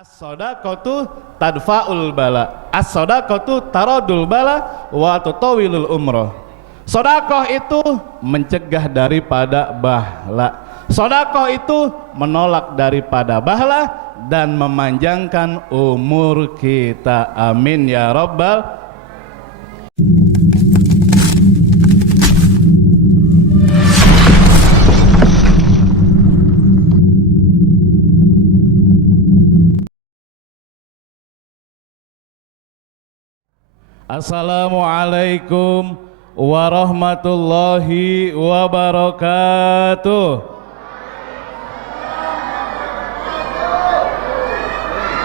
As-shadaqatu tadfa'ul bala. As-shadaqatu taradul bala wa tutawilul umrah. Sedekah itu mencegah daripada bahla. Sedekah itu menolak daripada bahla dan memanjangkan umur kita. Amin ya rabbal. Assalamualaikum warahmatullahi wabarakatuh.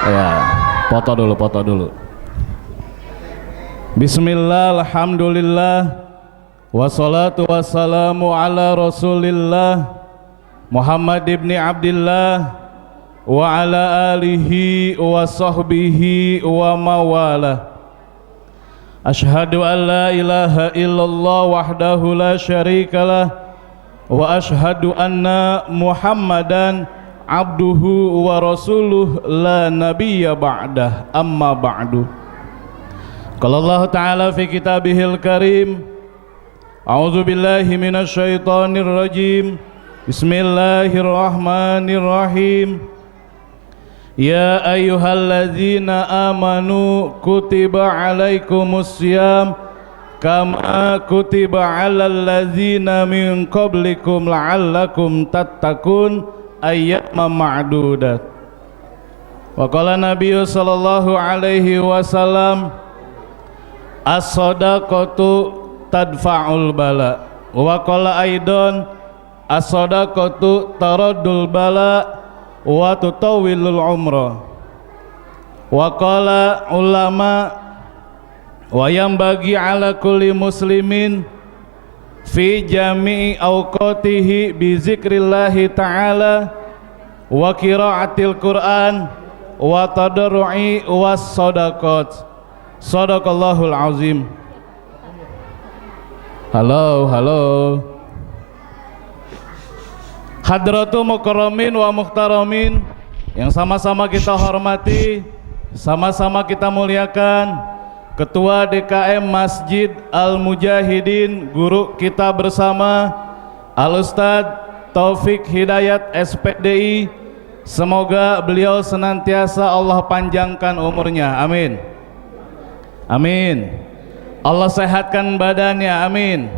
Ya, foto dulu. Bismillah, alhamdulillah, wassalatu wassalamu ala rasulillah Muhammad ibn Abdillah wa ala alihi wa sahbihi wa mawalah. Ashhadu an la ilaha illallah wahdahu la syarikalah wa ashhadu anna Muhammadan abduhu wa rasuluh la nabiyya ba'dah, amma ba'du. Qala Allah Ta'ala fi kitabihil karim, a'udzu billahi minasy syaithanir rajim. Bismillahirrahmanirrahim. Ya ayyuhalladzina amanu kutiba alaikumus syiyam kama kutiba alal ladzina min qablikum la'allakum tattaqun ayyaman ma'dudat. Wa qala nabiyyu sallallahu alaihi wasallam, as-shadaqatu tadfa'ul bala. Wa qala aidan, as-shadaqatu taradul bala wa tutawilul umrah. Wa qala ulama, wa yambagi ala kulli muslimin fi jami'i awqatihi bi zikrillahi ta'ala wa qiraatil Qur'an wa tadarru'i was sadaqat. Sadaqallahul azim. Halo. Hadratul mukarramin wa muhtaramin yang sama-sama kita hormati, sama-sama kita muliakan, Ketua DKM Masjid Al-Mujahidin, guru kita bersama Al-Ustadz Taufik Hidayat SPDI. Semoga beliau senantiasa Allah panjangkan umurnya, amin. Amin. Allah sehatkan badannya, amin.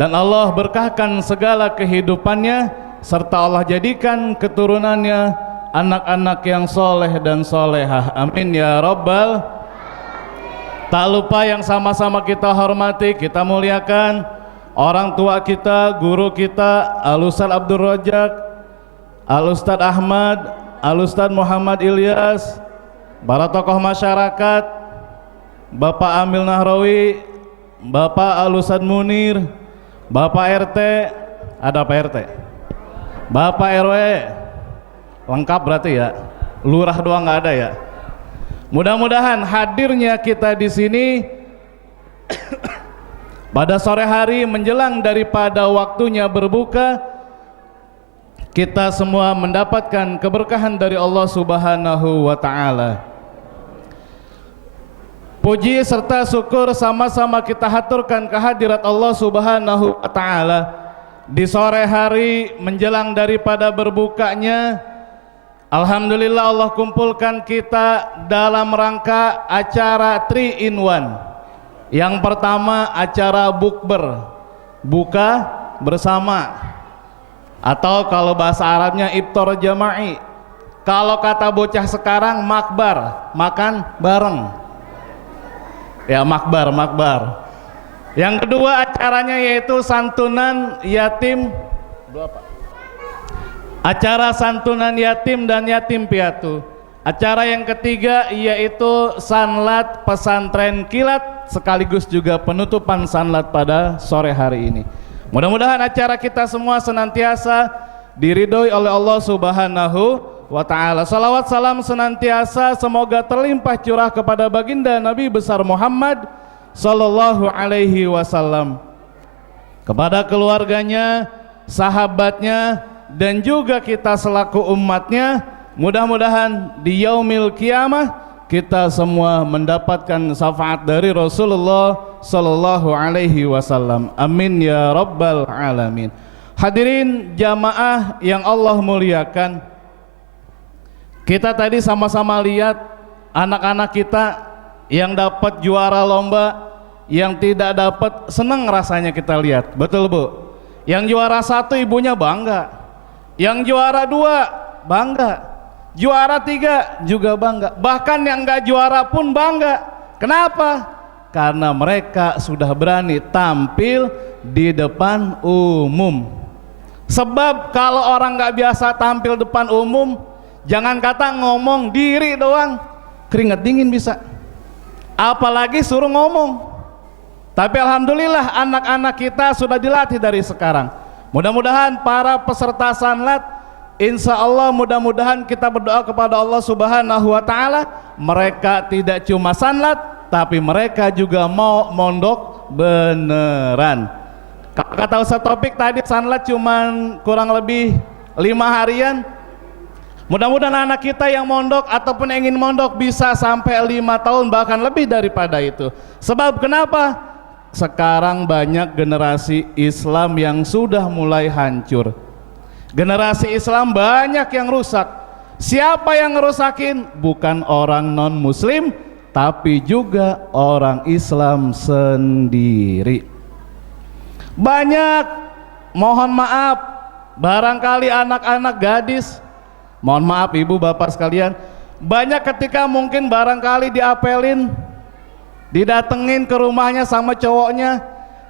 Dan Allah berkahkan segala kehidupannya, serta Allah jadikan keturunannya anak-anak yang soleh dan solehah, amin ya rabbal. Tak lupa yang sama-sama kita hormati, kita muliakan orang tua kita, guru kita, Al-Ustadz Abdul Rajak, Al-Ustadz Ahmad, Al-Ustadz Muhammad Ilyas, para tokoh masyarakat, Bapak Amil Nahrawi, Bapak Al-Ustadz Munir, Bapak RT, ada Pak RT, Bapak RW, lengkap berarti ya, lurah doang nggak ada ya. Mudah-mudahan hadirnya kita di sini pada sore hari menjelang daripada waktunya berbuka, kita semua mendapatkan keberkahan dari Allah Subhanahu wa Ta'ala. Puji serta syukur sama-sama kita haturkan kehadirat Allah Subhanahu wa Ta'ala di sore hari menjelang daripada berbukanya. Alhamdulillah Allah kumpulkan kita dalam rangka acara 3 in 1. Yang pertama acara bukber, buka bersama, atau kalau bahasa Arabnya iftar jama'i. Kalau kata bocah sekarang makbar, makan bareng. Ya, makbar. Yang kedua acaranya yaitu santunan yatim, acara santunan yatim dan yatim piatu. Acara yang ketiga yaitu sanlat pesantren kilat, sekaligus juga penutupan sanlat pada sore hari ini. Mudah-mudahan acara kita semua senantiasa diridhoi oleh Allah Subhanahu wa Ta'ala. Salawat salam senantiasa semoga terlimpah curah kepada baginda Nabi besar Muhammad sallallahu alaihi wasallam, kepada keluarganya, sahabatnya, dan juga kita selaku umatnya, Mudah-mudahan di yaumil qiyamah kita semua mendapatkan syafaat dari Rasulullah sallallahu alaihi wasallam. Amin ya rabbal alamin. Hadirin jamaah yang Allah muliakan, kita tadi sama-sama lihat anak-anak kita yang dapat juara lomba, yang tidak dapat senang rasanya kita lihat. Betul Bu? Yang juara 1 ibunya bangga, yang juara 2 bangga, juara 3 juga bangga, bahkan yang enggak juara pun bangga. Kenapa? Karena mereka sudah berani tampil di depan umum. Sebab kalau orang nggak biasa tampil depan umum, jangan kata ngomong diri doang, keringat dingin bisa, apalagi suruh ngomong. Tapi alhamdulillah anak-anak kita sudah dilatih dari sekarang. Mudah-mudahan para peserta sanlat, insya Allah mudah-mudahan kita berdoa kepada Allah Subhanahu wa Ta'ala, mereka tidak cuma sanlat, tapi mereka juga mau mondok beneran. Kata Ustaz Topik tadi sanlat cuman kurang lebih 5 harian. Mudah-mudahan anak kita yang mondok ataupun ingin mondok bisa sampai 5 tahun bahkan lebih daripada itu. Sebab kenapa? Sekarang banyak generasi Islam yang sudah mulai hancur. Generasi Islam banyak yang rusak. Siapa yang ngerusakin? Bukan orang non muslim, tapi juga orang Islam sendiri. Banyak, mohon maaf, barangkali anak-anak gadis, mohon maaf ibu bapak sekalian, banyak ketika mungkin barangkali diapelin, didatengin ke rumahnya sama cowoknya,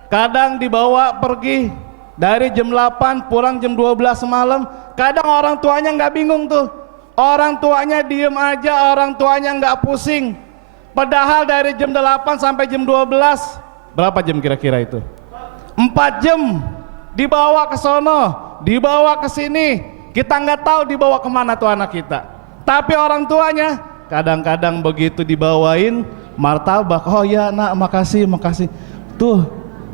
kadang dibawa pergi dari jam 8 pulang jam 12 malam. Kadang orang tuanya nggak bingung tuh, orang tuanya diem aja, orang tuanya nggak pusing. Padahal dari jam 8 sampai jam 12, berapa jam kira-kira itu? 4 jam dibawa ke sono, dibawa ke sini, kita nggak tahu dibawa kemana tuh anak kita. Tapi orang tuanya kadang-kadang begitu dibawain martabak, oh ya nak makasih makasih, tuh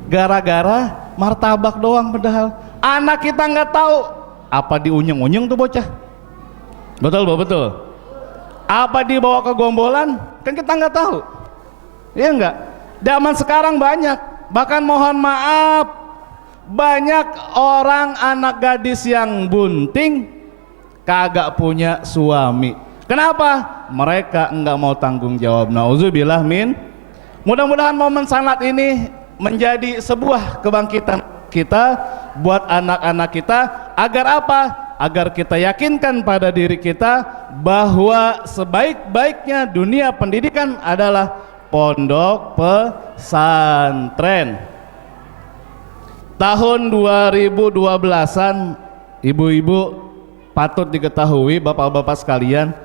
gara-gara martabak doang, padahal anak kita nggak tahu apa diunyeng-unyeng tuh bocah. Betul Bu, betul. Apa dibawa ke gombolan kan kita nggak tahu, iya nggak? Zaman sekarang banyak. Bahkan mohon maaf, banyak orang anak gadis yang bunting kagak punya suami. Kenapa? Mereka enggak mau tanggung jawab. Nauzubillah min. Mudah-mudahan momen sanlat ini menjadi sebuah kebangkitan kita buat anak-anak kita. Agar apa? Agar kita yakinkan pada diri kita bahwa sebaik-baiknya dunia pendidikan adalah pondok pesantren. Tahun 2012-an, ibu-ibu patut diketahui, bapak-bapak sekalian,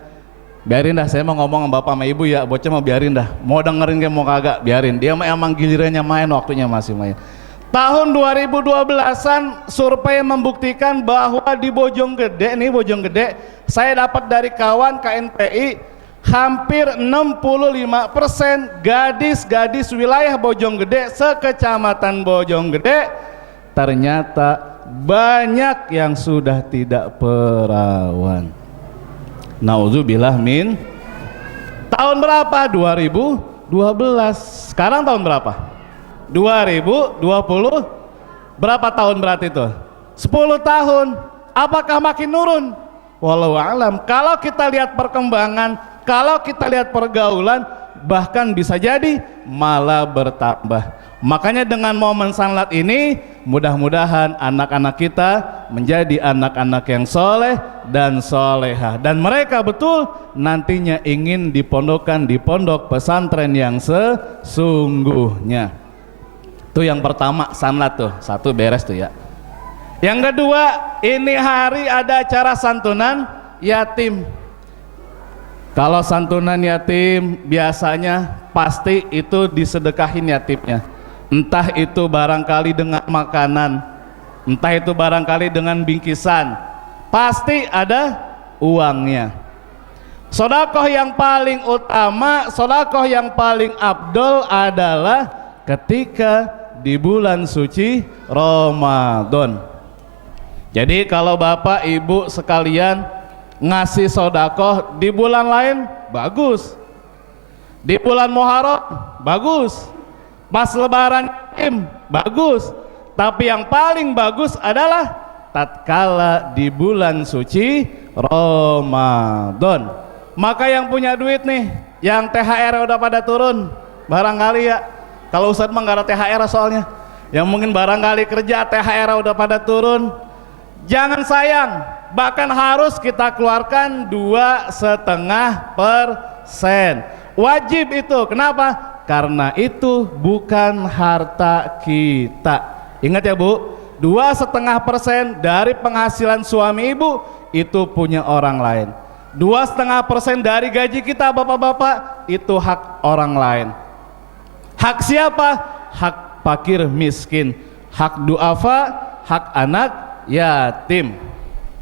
biarin dah saya mau ngomong sama bapak sama ibu ya, bocah mau biarin dah, mau dengerin kayak mau kagak biarin, dia emang gilirannya main, waktunya masih main. Tahun 2012-an survei membuktikan bahwa di Bojonggede, nih Bojonggede, saya dapat dari kawan KNPI, hampir 65% gadis-gadis wilayah Bojonggede, sekecamatan Bojonggede, ternyata banyak yang sudah tidak perawan. Nauzubillah min. Tahun berapa? 2012. Sekarang tahun berapa? 2020. Berapa tahun berarti itu? 10 tahun. Apakah makin nurun? Wallahu alam. Kalau kita lihat perkembangan, kalau kita lihat pergaulan, bahkan bisa jadi malah bertambah. Makanya dengan momen sanlat ini, mudah-mudahan anak-aanak kita menjadi anak-anak yang soleh dan solehah, dan mereka betul nantinya ingin dipondokkan di pondok pesantren yang sesungguhnya. Itu yang pertama, sanlat tuh, satu beres tuh ya. Yang kedua, ini hari ada acara santunan yatim. Kalau santunan yatim biasanya pasti itu disedekahin yatimnya. Entah itu barangkali dengan makanan, entah itu barangkali dengan bingkisan, pasti ada uangnya. Sedekah yang paling utama, sedekah yang paling afdol adalah ketika di bulan suci Ramadan. Jadi kalau Bapak Ibu sekalian ngasih sodakoh di bulan lain bagus, di bulan Muharram bagus, pas lebaran yatim bagus, tapi yang paling bagus adalah tatkala di bulan suci Ramadan. Maka yang punya duit nih, yang THR udah pada turun barangkali ya, kalau Ustadz mah nggak ada THR soalnya, yang mungkin barangkali kerja THR udah pada turun, jangan sayang, bahkan harus kita keluarkan 2,5%. Wajib itu. Kenapa? Karena itu bukan harta kita. Ingat ya Bu, 2,5% dari penghasilan suami ibu itu punya orang lain. 2,5% dari gaji kita bapak-bapak itu hak orang lain. Hak siapa? Hak fakir miskin, hak duafa, hak anak yatim.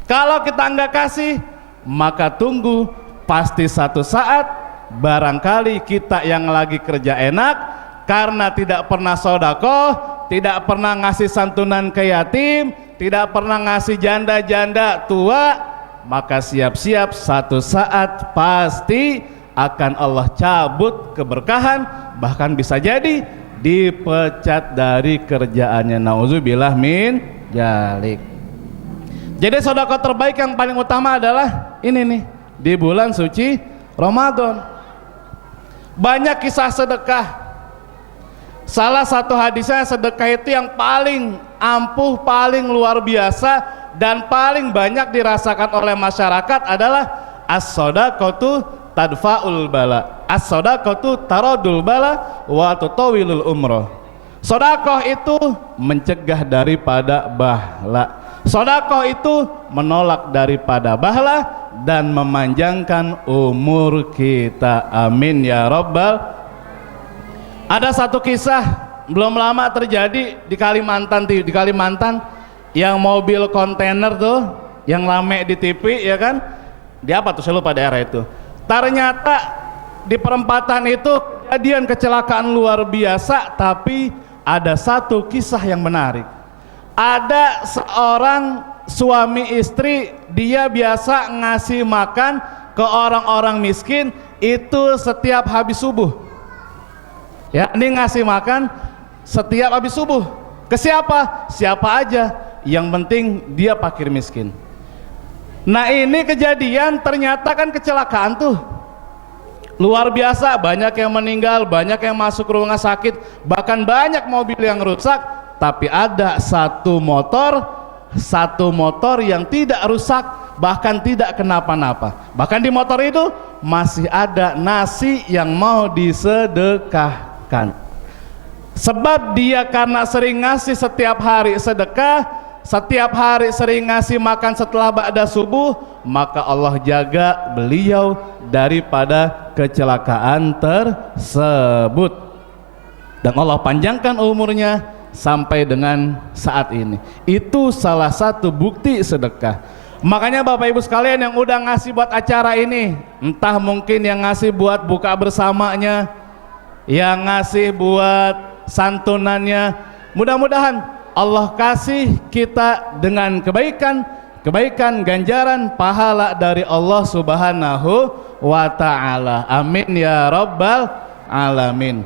Kalau kita nggak kasih, maka tunggu, pasti satu saat barangkali kita yang lagi kerja enak karena tidak pernah sedekah, tidak pernah ngasih santunan ke yatim, tidak pernah ngasih janda-janda tua, maka siap-siap satu saat pasti akan Allah cabut keberkahan, bahkan bisa jadi dipecat dari kerjaannya. Nauzubillah min dzalik. Jadi sedekah terbaik yang paling utama adalah ini nih, di bulan suci Ramadan. Banyak kisah sedekah. Salah satu hadisnya, sedekah itu yang paling ampuh, paling luar biasa dan paling banyak dirasakan oleh masyarakat adalah as-shadaqatu tadfa'ul bala, as-shadaqatu taradul bala wa tutawilul umrah. Sedekah itu mencegah daripada bahla. Sedekah itu menolak daripada bahla dan memanjangkan umur kita. Amin ya rabbal. Ada satu kisah belum lama terjadi di Kalimantan, yang mobil kontainer tuh yang rame di TV ya kan, di apa tuh, saya lupa daerah itu. Ternyata di perempatan itu kejadian kecelakaan luar biasa, tapi ada satu kisah yang menarik. Ada seorang suami istri, dia biasa ngasih makan ke orang-orang miskin itu setiap habis subuh. Ya, ini ngasih makan setiap habis subuh. Ke siapa? Siapa aja, yang penting dia fakir miskin. Nah ini kejadian, ternyata kan kecelakaan tuh luar biasa, banyak yang meninggal, banyak yang masuk rumah sakit, bahkan banyak mobil yang rusak. Tapi ada satu motor yang tidak rusak, bahkan tidak kenapa-napa. Bahkan di motor itu masih ada nasi yang mau disedekahkan. Sebab dia karena sering ngasih setiap hari sedekah, setiap hari sering ngasih makan setelah ba'da subuh, maka Allah jaga beliau daripada kecelakaan tersebut, dan Allah panjangkan umurnya sampai dengan saat ini. Itu salah satu bukti sedekah. Makanya Bapak Ibu sekalian yang udah ngasih buat acara ini, entah mungkin yang ngasih buat buka bersamanya, yang ngasih buat santunannya, mudah-mudahan Allah kasih kita dengan kebaikan ganjaran pahala dari Allah Subhanahu wa ta'ala. Amin ya rabbal alamin.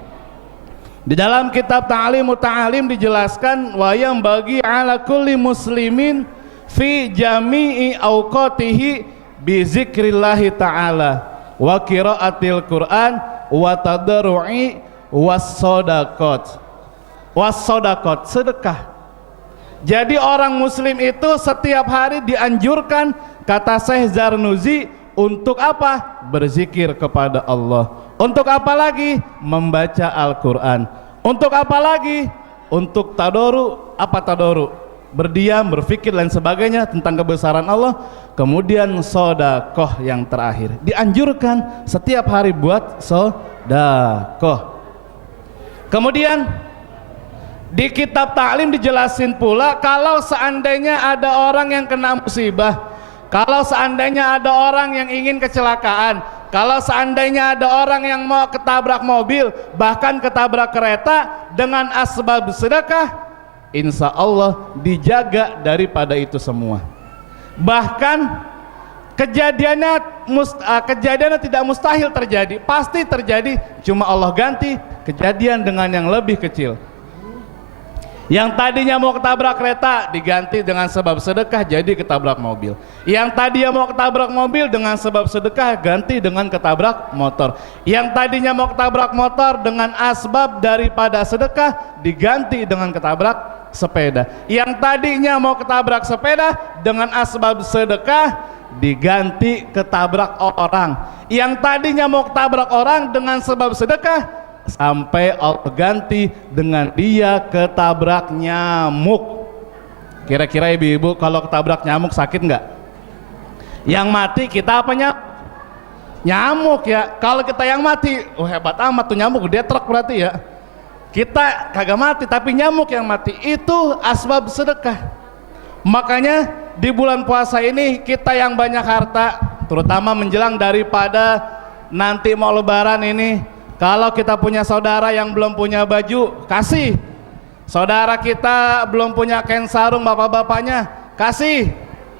Di dalam kitab Ta'limut Ta'alim dijelaskan, wa yang bagi ala kulli muslimin fi jami'i awqatihi bi zikrillahi ta'ala wa qiraatil Qur'an wa tadarru'i was sadaqat. Sedekah. Jadi orang muslim itu setiap hari dianjurkan, kata Syekh Zarnuzi, untuk apa? Berzikir kepada Allah. Untuk apa lagi? Membaca Al-Quran. Untuk apa lagi? Untuk tadoru. Apa tadoru? Berdiam, berfikir dan sebagainya tentang kebesaran Allah. Kemudian sodakoh yang terakhir, dianjurkan setiap hari buat sodakoh. Kemudian di kitab Ta'lim dijelasin pula, kalau seandainya ada orang yang kena musibah, kalau seandainya ada orang yang ingin kecelakaan, kalau seandainya ada orang yang mau ketabrak mobil, bahkan ketabrak kereta, dengan asbab sedekah, insya Allah dijaga daripada itu semua. Bahkan kejadiannya tidak mustahil terjadi, pasti terjadi, cuma Allah ganti kejadian dengan yang lebih kecil. Yang tadinya mau ketabrak kereta diganti dengan sebab sedekah jadi ketabrak mobil. Yang tadinya mau ketabrak mobil dengan sebab sedekah ganti dengan ketabrak motor. Yang tadinya mau ketabrak motor dengan asbab daripada sedekah diganti dengan ketabrak sepeda. Yang tadinya mau ketabrak sepeda dengan asbab sedekah diganti ketabrak orang. Yang tadinya mau ketabrak orang dengan sebab sedekah sampai Allah ganti dengan dia ketabrak nyamuk. Kira-kira ibu-ibu kalau ketabrak nyamuk sakit nggak? Yang mati kita apa nyamuk ya. Kalau kita yang mati, oh hebat amat tuh nyamuk, dia truk berarti ya. Kita kagak mati tapi nyamuk yang mati, itu asbab sedekah. Makanya di bulan puasa ini kita yang banyak harta, terutama menjelang daripada nanti mau lebaran ini, kalau kita punya saudara yang belum punya baju, kasih. Saudara kita belum punya kain sarung bapak-bapaknya, kasih.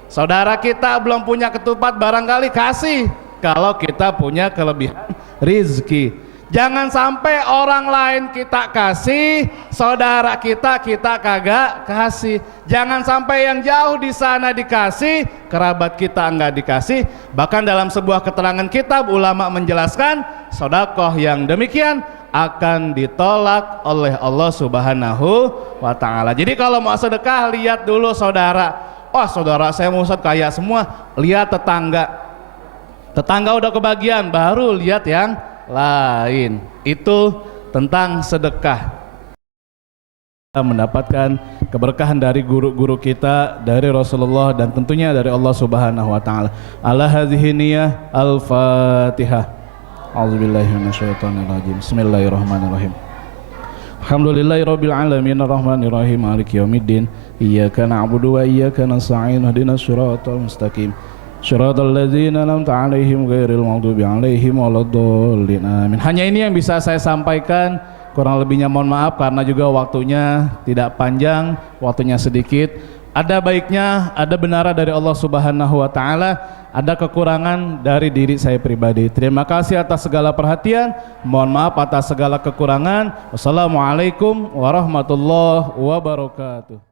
Saudara kita belum punya ketupat barangkali, kasih. Kalau kita punya kelebihan rizki. Jangan sampai orang lain kita kasih, saudara kita kagak kasih. Jangan sampai yang jauh di sana dikasih, kerabat kita enggak dikasih. Bahkan dalam sebuah keterangan kitab ulama menjelaskan, sedekah yang demikian akan ditolak oleh Allah Subhanahu wa ta'ala. Jadi kalau mau sedekah lihat dulu saudara. Wah, saudara saya mau Ustaz kaya semua, lihat tetangga. Tetangga udah kebagian, baru lihat yang lain. Itu tentang sedekah. Kita mendapatkan keberkahan dari guru-guru kita, dari Rasulullah, dan tentunya dari Allah Subhanahu wa ta'ala. Ala hadhihi niyah al-Fatihah. A'udzubillahi minasyaitonirrajim. Bismillahirrahmanirrahim. Alhamdulillahirabbil alamin arrahmanirrahim maliki yaumiddin. Iyyaka na'budu wa iyyaka nasta'in ihdinas siratal mustaqim. Syiratal ladzina an'amta 'alaihim ghairil maghdubi 'alaihim waladdallin. Amin. Hanya ini yang bisa saya sampaikan, kurang lebihnya mohon maaf karena juga waktunya tidak panjang, waktunya sedikit. Ada baiknya, ada benarnya dari Allah Subhanahu wa ta'ala, ada kekurangan dari diri saya pribadi. Terima kasih atas segala perhatian, mohon maaf atas segala kekurangan. Wassalamualaikum warahmatullahi wabarakatuh.